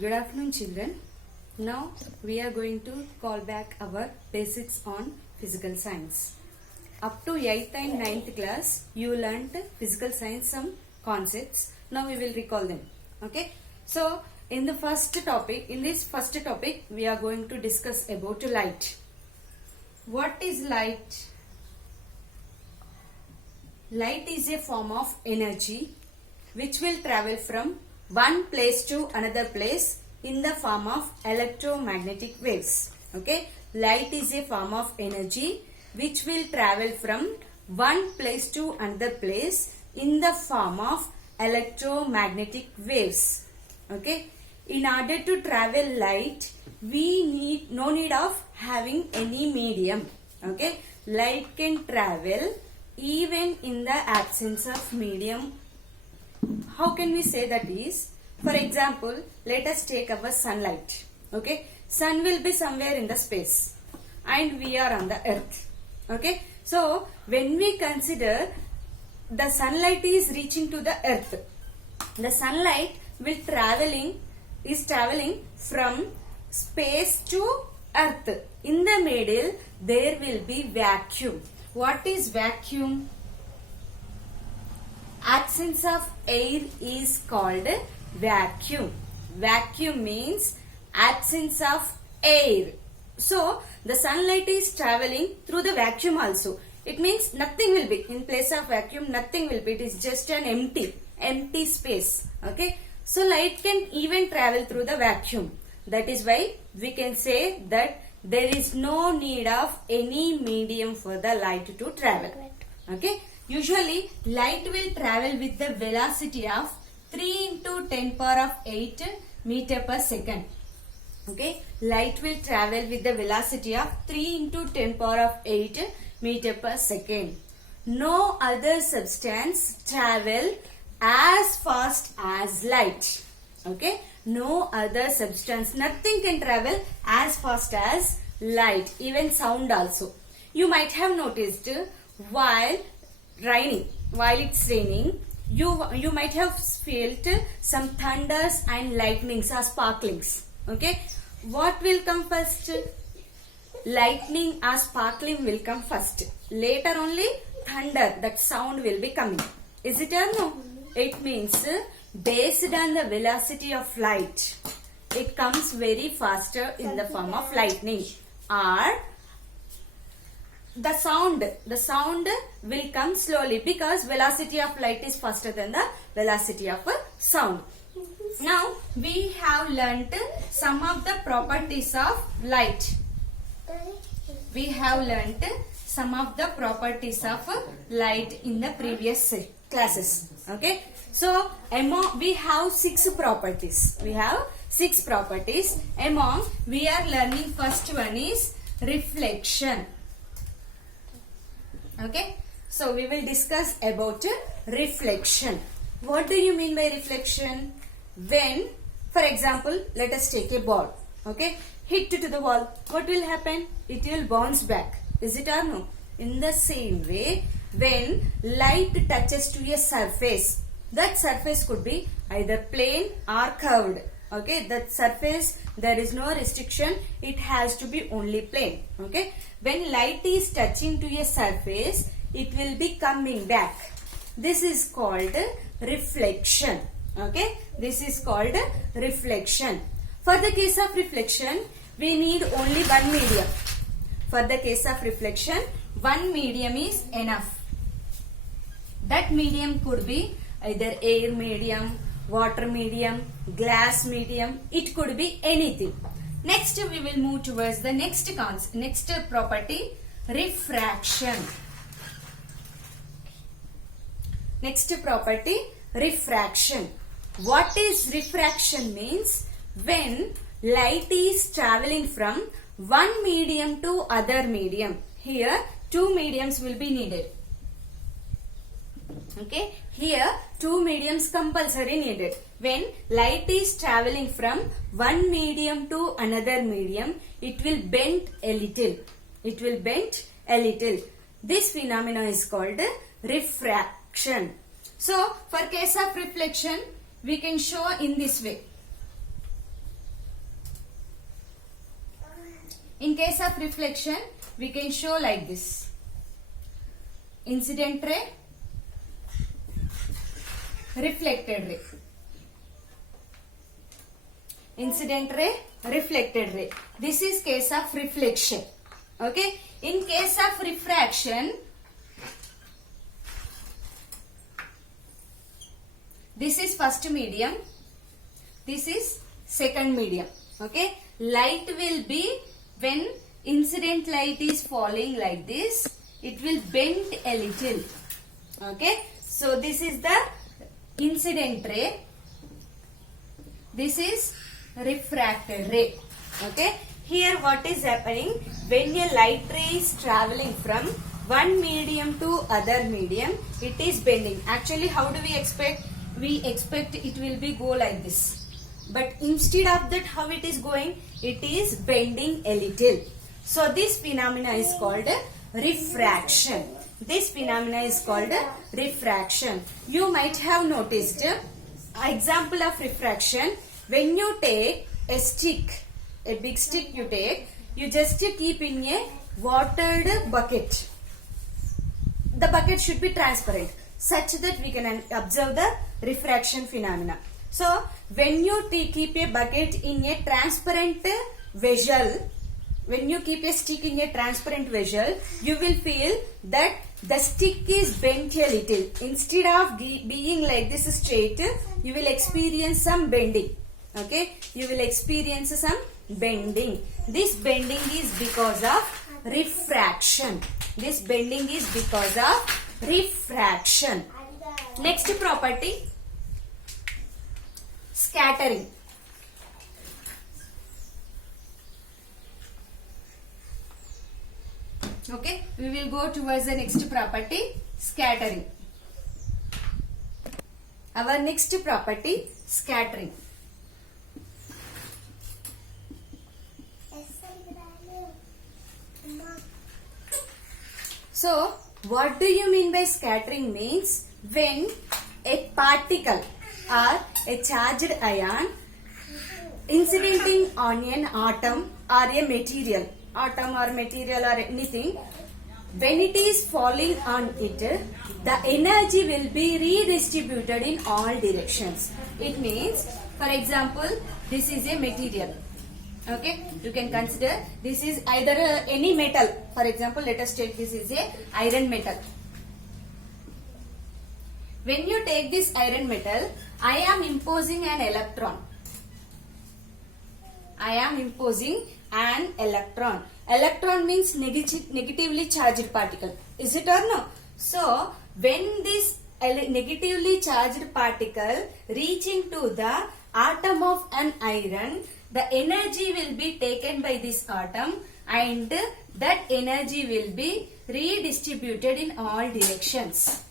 Good afternoon, children. Now we are going to call back our basics on physical science. Up to 8th and 9th class, you learnt physical science some concepts. Now we will recall them. Okay. So in this first topic, we are going to discuss about light. What is light? Light is a form of energy which will travel from one place to another place in the form of electromagnetic waves. Okay, light is a form of energy which will travel from one place to another place in the form of electromagnetic waves. Okay, in order to travel light, we need no need of having any medium. Okay, light can travel even in the absence of medium. How can we say that is? For example, let us take our sunlight. Okay, sun will be somewhere in the space and we are on the earth. Okay, so when we consider the sunlight is reaching to the earth, the sunlight is traveling from space to earth. In the middle there will be vacuum. What is vacuum? Absence of air is called vacuum. Vacuum means absence of air. So the sunlight is traveling through the vacuum also. It means nothing will be in place of vacuum. Nothing will be. It is just an empty space. Okay. So light can even travel through the vacuum. That is why we can say that there is no need of any medium for the light to travel. Okay. Usually light will travel with the velocity of 3 into 10 power of 8 meter per second. Okay, light will travel with the velocity of 3 into 10 power of 8 meter per second. No other substance travel as fast as light. Okay, no other substance, nothing can travel as fast as light, even sound also. You might have noticed while it's raining, you might have felt some thunders and lightnings or sparklings. Okay, what will come first? Lightning or sparkling will come first. Later only thunder, that sound will be coming. Is it or no? It means based on the velocity of light, it comes very faster in the form of lightning, or the sound will come slowly because velocity of light is faster than the velocity of sound. Now we have learnt some of the properties of light. We have learnt some of the properties of light in the previous classes. Okay, so we have 6 properties. We have 6 properties. Among we are learning first one is reflection. Okay, so we will discuss about reflection. What do you mean by reflection? When, for example, let us take a ball. Okay, hit to the wall. What will happen? It will bounce back. Is it or no? In the same way, when light touches to a surface, that surface could be either plane or curved. Okay, that surface, there is no restriction. It has to be only plane. Okay, when light is touching to a surface, it will be coming back. This is called reflection. Okay, this is called reflection. For the case of reflection, we need only one medium. For the case of reflection, one medium is enough. That medium could be either air medium, water medium, glass medium. It could be anything. Next we will move towards the next property, refraction. Next property, refraction. What is refraction means? When light is traveling from one medium to other medium. Here 2 mediums will be needed. Okay, here 2 mediums compulsory needed. When light is traveling from one medium to another medium, it will bend a little. It will bend a little. This phenomenon is called refraction. So, for case of reflection, we can show in this way. In case of reflection, we can show like this. Incident ray, reflected ray. Incident ray, reflected ray. This is case of reflection. Okay. In case of refraction, this is first medium. This is second medium. Okay. Light will be, when incident light is falling like this, it will bend a little. Okay. So this is the incident ray. This is refracted ray. Okay. Here what is happening, when a light ray is traveling from one medium to other medium, it is bending. Actually, how do we expect? We expect it will be go like this. But instead of that, how it is going? It is bending a little. So this phenomena is called refraction. This phenomena is called refraction. You might have noticed example of refraction. When you take a stick, a big stick you take, you just keep in a watered bucket. The bucket should be transparent such that we can observe the refraction phenomena. So when you keep a bucket in a transparent vessel, when you keep a stick in a transparent vessel, you will feel that the stick is bent a little. Instead of being like this straight, you will experience some bending. Okay, you will experience some bending. This bending is because of refraction. This bending is because of refraction. Next property, scattering. Okay, we will go towards the next property, scattering. Our next property, scattering. So, what do you mean by scattering? Means when a particle or a charged ion incidenting on an atom or a material, or anything, when it is falling on it, the energy will be redistributed in all directions. It means, for example, this is a material. Okay, you can consider this is either any metal. For example, let us take this is a iron metal. When you take this iron metal, I am imposing an electron. I am imposing an electron. Electron means negatively charged particle. Is it or no? So, when this negatively charged particle reaching to the atom of an iron, the energy will be taken by this atom and that energy will be redistributed in all directions.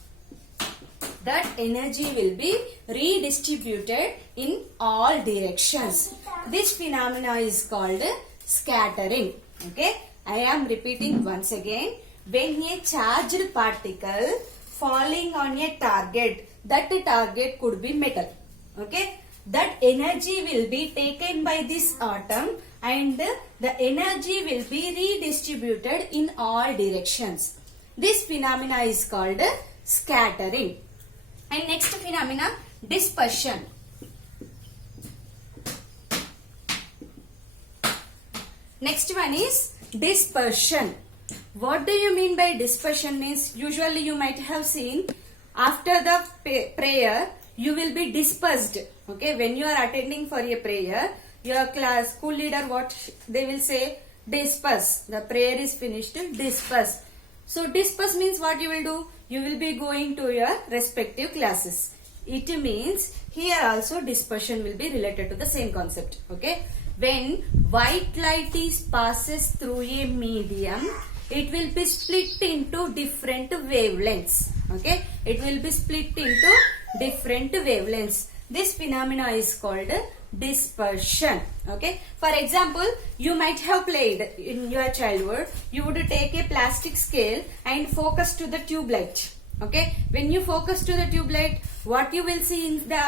That energy will be redistributed in all directions. This phenomena is called scattering. Okay, I am repeating once again. When a charged particle falling on a target, that target could be metal. Okay, that energy will be taken by this atom and the energy will be redistributed in all directions. This phenomena is called scattering. And next phenomena, dispersion. Next one is dispersion. What do you mean by dispersion? Means usually you might have seen after the prayer you will be dispersed. Okay, when you are attending for a prayer, your class school leader what they will say, disperse. The prayer is finished, disperse. So disperse means what you will do? You will be going to your respective classes. It means here also dispersion will be related to the same concept. Okay, when white light is passes through a medium, it will be split into different wavelengths. Okay, it will be split into different wavelengths. This phenomena is called dispersion. Okay, for example, you might have played in your childhood. You would take a plastic scale and focus to the tube light. Okay, when you focus to the tube light, what you will see in the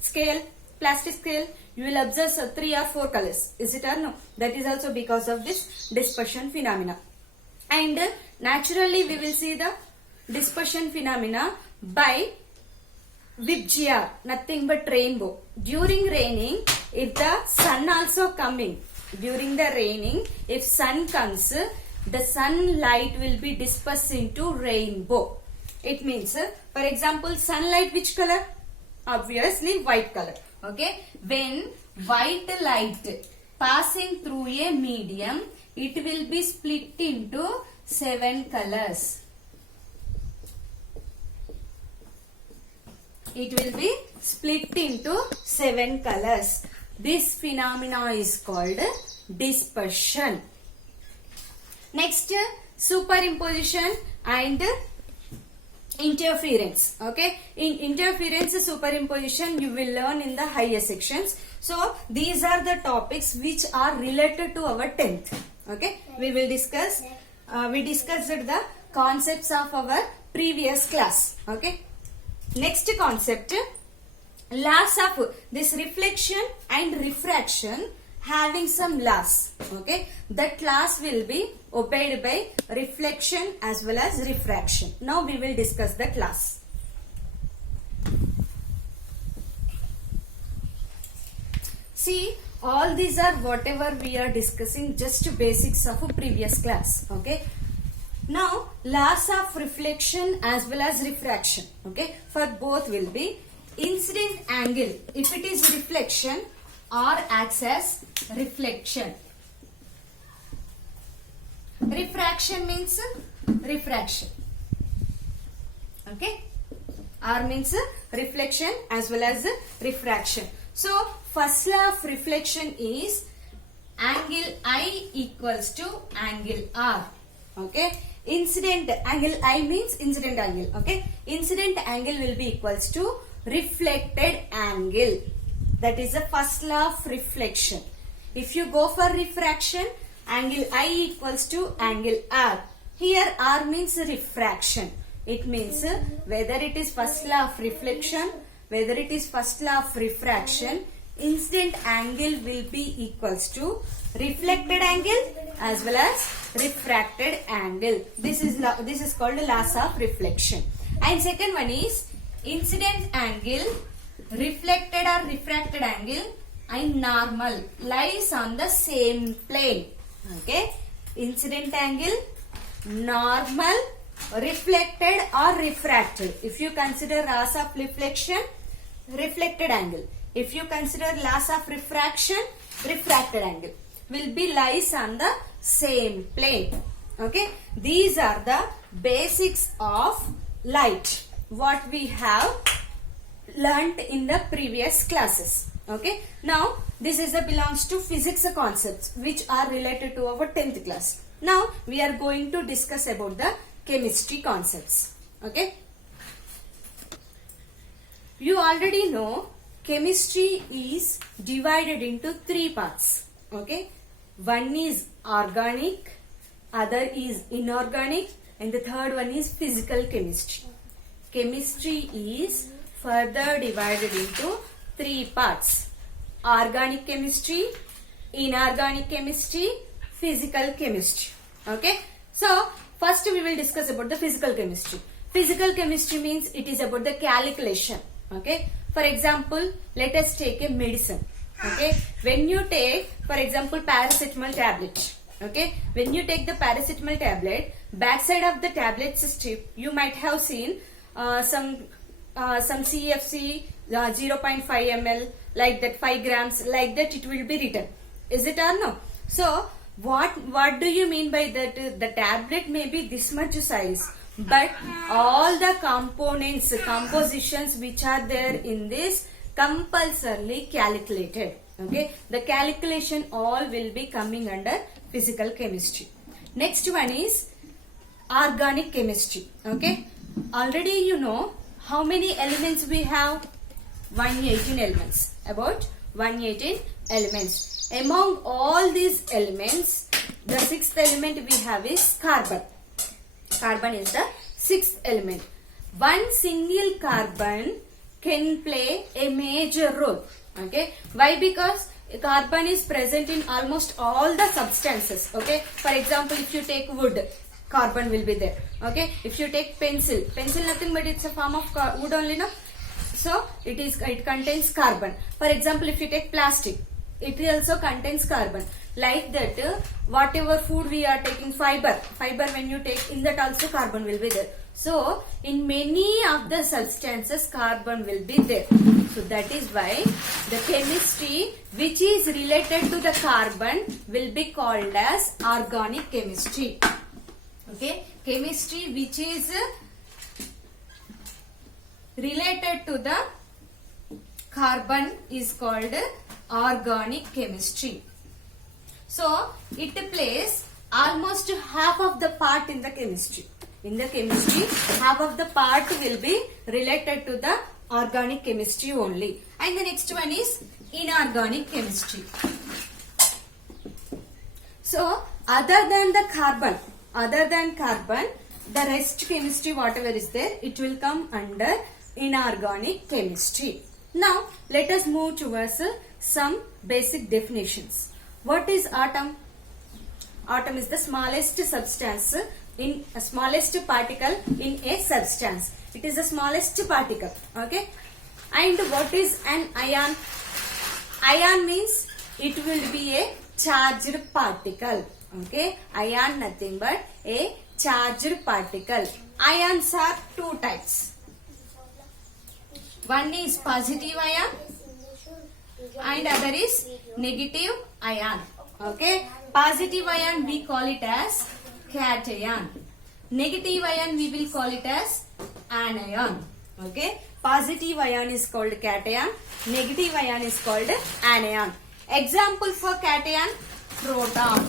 scale? plastic scale, you will observe 3 or 4 colors. Is it or no? That is also because of this dispersion phenomena. And naturally we will see the dispersion phenomena by VIBGYOR, nothing but rainbow. During raining, if the sun also coming, during the raining, if sun comes, the sunlight will be dispersed into rainbow. It means, for example, sunlight which color? Obviously white color. Okay. When white light passing through a medium, it will be split into 7 colors. It will be split into 7 colors. This phenomena is called dispersion. Next, superimposition and interference. Okay, in interference, superimposition you will learn in the higher sections. So these are the topics which are related to our 10th. Okay, we will discuss. We discussed the concepts of our previous class. Okay, next concept, laws of this reflection and refraction having some laws. Okay, that laws will be obeyed by reflection as well as refraction. Now we will discuss that laws. See, all these are whatever we are discussing, just basics of a previous class. Okay, now laws of reflection as well as refraction. Okay, for both will be incident angle if it is reflection or acts as reflection. Refraction means refraction. Okay, R means reflection as well as refraction. So first law of reflection is angle I equals to angle R. Okay, incident angle I means incident angle. Okay, incident angle will be equals to reflected angle. That is the first law of reflection. If you go for refraction, angle I equals to angle R. Here R means refraction. It means whether it is first law of reflection, whether it is first law of refraction, incident angle will be equals to reflected angle as well as refracted angle. This is called laws of reflection. And second one is incident angle, reflected or refracted angle and normal lies on the same plane. Okay, incident angle, normal, reflected or refracted. If you consider laws of reflection, reflected angle. If you consider laws of refraction, refracted angle will be lies on the same plane. Okay, these are the basics of light what we have learnt in the previous classes. Okay, now this is belongs to physics concepts which are related to our 10th class. Now we are going to discuss about the chemistry concepts. Okay, you already know chemistry is divided into 3 parts. Okay, one is organic, other is inorganic, and the third one is physical chemistry. Chemistry is further divided into 3 parts: organic chemistry, inorganic chemistry, physical chemistry. Okay, so first we will discuss about the physical chemistry. Physical chemistry means it is about the calculation. Okay, for example, let us take a medicine. Okay, when you take, for example, paracetamol tablet. Okay, when you take the paracetamol tablet, backside of the tablet strip you might have seen some CFC 0.5 ml, like that, 5 grams, like that it will be written. Is it or no? So what do you mean by that? The tablet may be this much size, but all the components, compositions which are there in this compulsorily calculated. Okay, the calculation all will be coming under physical chemistry. Next one is organic chemistry. Okay, already you know how many elements we have? 118 elements. About 118 elements. Among all these elements, the 6th element we have is carbon. Carbon is the 6th element. One single carbon can play a major role. Okay, why? Because carbon is present in almost all the substances. Okay, for example, if you take wood, carbon will be there. Okay, if you take pencil nothing but it's a form of wood only, no? So it contains carbon. For example, if you take plastic, it also contains carbon. Like that, whatever food we are taking, fiber when you take, in that also carbon will be there. So in many of the substances carbon will be there. So that is why the chemistry which is related to the carbon will be called as organic chemistry. Okay, chemistry which is related to the carbon is called organic chemistry. So it plays almost half of the part in the chemistry. In the chemistry, half of the part will be related to the organic chemistry only. And the next one is inorganic chemistry. So other than carbon, the rest chemistry whatever is there, it will come under inorganic chemistry. Now let us move towards some basic definitions. What is atom? Atom is the smallest substance in a smallest particle in a substance. It is the smallest particle. Okay. And what is an ion? Ion means it will be a charged particle. Okay. Ion nothing but a charged particle. Ions are two types. One is positive ion and other is negative ion. Okay, positive ion we call it as cation. Negative ion we will call it as anion. Okay, positive ion is called cation, negative ion is called anion. Example for cation, proton.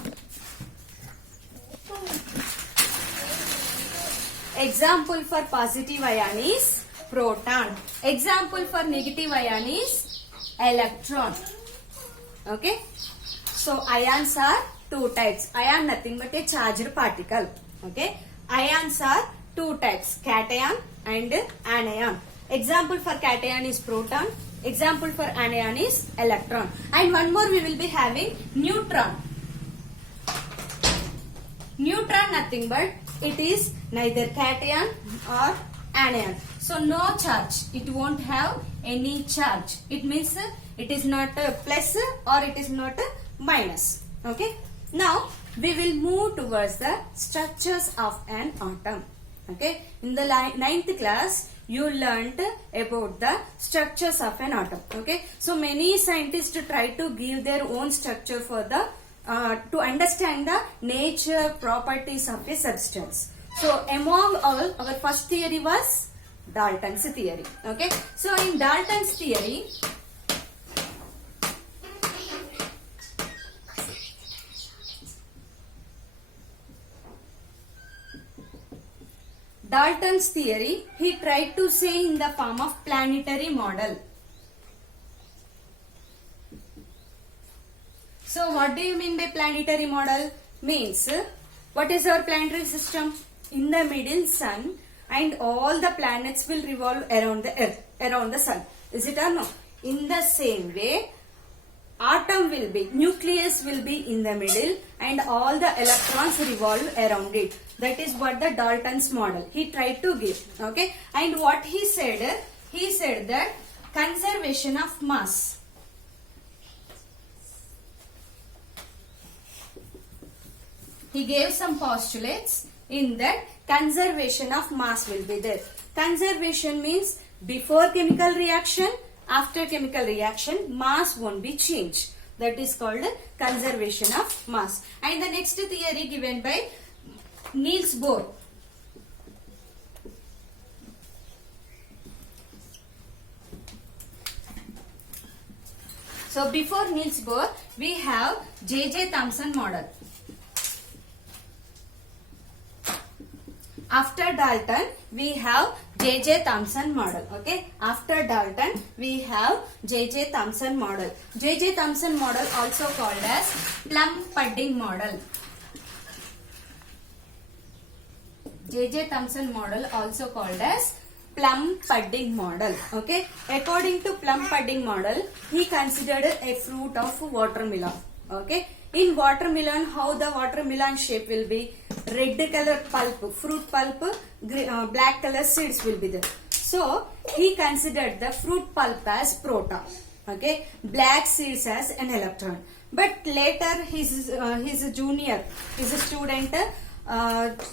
Example for positive ion is proton. Example for negative ion is electron. Okay, so ions are two types. Ion nothing but a charged particle. Okay, ions are two types, cation and anion. Example for cation is proton. Example for anion is electron. And one more we will be having neutron. Neutron nothing but it is neither cation or anion. So no charge. It won't have any charge. It means it is not a plus or it is not a minus. Okay. Now we will move towards the structures of an atom. Okay. In the 9th class you learnt about the structures of an atom. Okay. So many scientists try to give their own structure for the to understand the nature properties of a substance. So among all, our first theory was Dalton's theory. Okay. So in Dalton's theory, he tried to say in the form of planetary model. So what do you mean by planetary model? Means what is our planetary system? In the middle, sun, and all the planets will revolve around the earth, around the sun. Is it or no? In the same way, atom will be, nucleus will be in the middle and all the electrons revolve around it. That is what the Dalton's model he tried to give. Okay. And what he said that conservation of mass. He gave some postulates in that conservation of mass will be there. Conservation means before chemical reaction, after chemical reaction, mass won't be changed. That is called conservation of mass. And the next theory given by Niels Bohr. So before Niels Bohr, we have J.J. Thomson model. After Dalton, we have J.J. Thomson model. Okay. After Dalton, we have J.J. Thomson model. J.J. Thomson model also called as plum pudding model. J.J. Thomson model also called as plum pudding model. Okay, according to plum pudding model, he considered a fruit of watermelon. Okay, in watermelon, how the watermelon shape will be? Red color pulp, fruit pulp, black color seeds will be there. So he considered the fruit pulp as proton. Okay, black seeds as an electron. But later his junior, his student,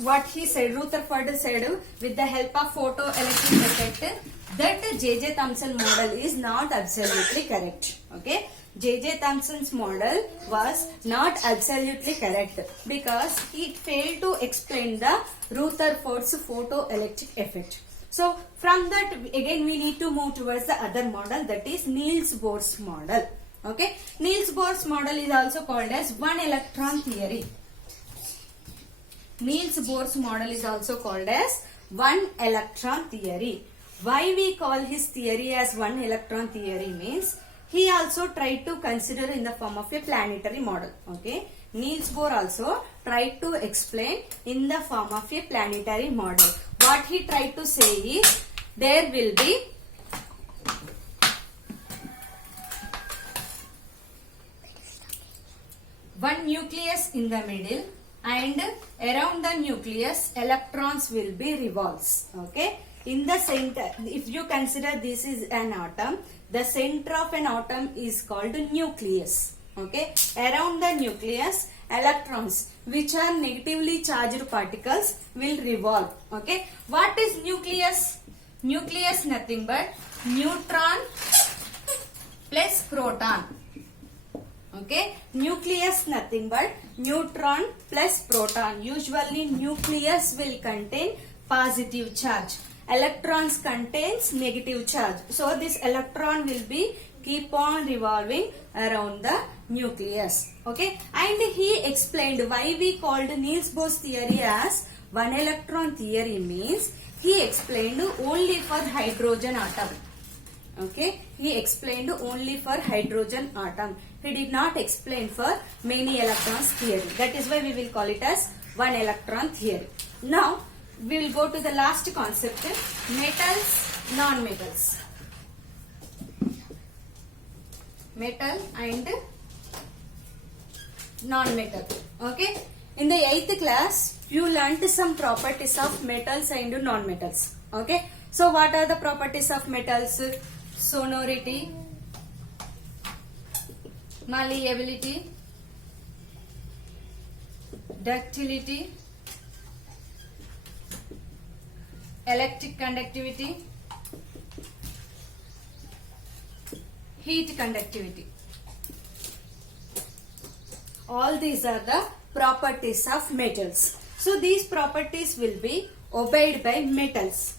what he said, Rutherford said, with the help of photoelectric effect, that J.J. Thomson model is not absolutely correct. Okay, J.J. Thomson's model was not absolutely correct because it failed to explain the Rutherford's photoelectric effect. So from that again we need to move towards the other model, that is Niels Bohr's model. Okay, Niels Bohr's model is also called as one electron theory. Niels Bohr's model is also called as one electron theory. Why we call his theory as one electron theory means he also tried to consider in the form of a planetary model. Okay, Niels Bohr also tried to explain in the form of a planetary model. What he tried to say is there will be one nucleus in the middle, and around the nucleus electrons will be revolves. Okay, in the center, if you consider this is an atom, the center of an atom is called nucleus. Okay, around the nucleus electrons, which are negatively charged particles, will revolve. Okay, what is nucleus? Nucleus nothing but neutron plus proton. Okay, nucleus nothing but neutron plus proton. Usually nucleus will contain positive charge, electrons contains negative charge. So this electron will be keep on revolving around the nucleus. Okay, and he explained why we called Niels Bohr's theory as one electron theory means he explained only for hydrogen atom. Okay, he explained only for hydrogen atom. He did not explain for many electrons theory. That is why we will call it as one electron theory. Now we will go to the last concept, metals, non-metals. Metal and non-metal. Okay, in the 8th class you learnt some properties of metals and non-metals. Okay, so what are the properties of metals? Sonority, malleability, ductility, electric conductivity, heat conductivity. All these are the properties of metals. So these properties will be obeyed by metals.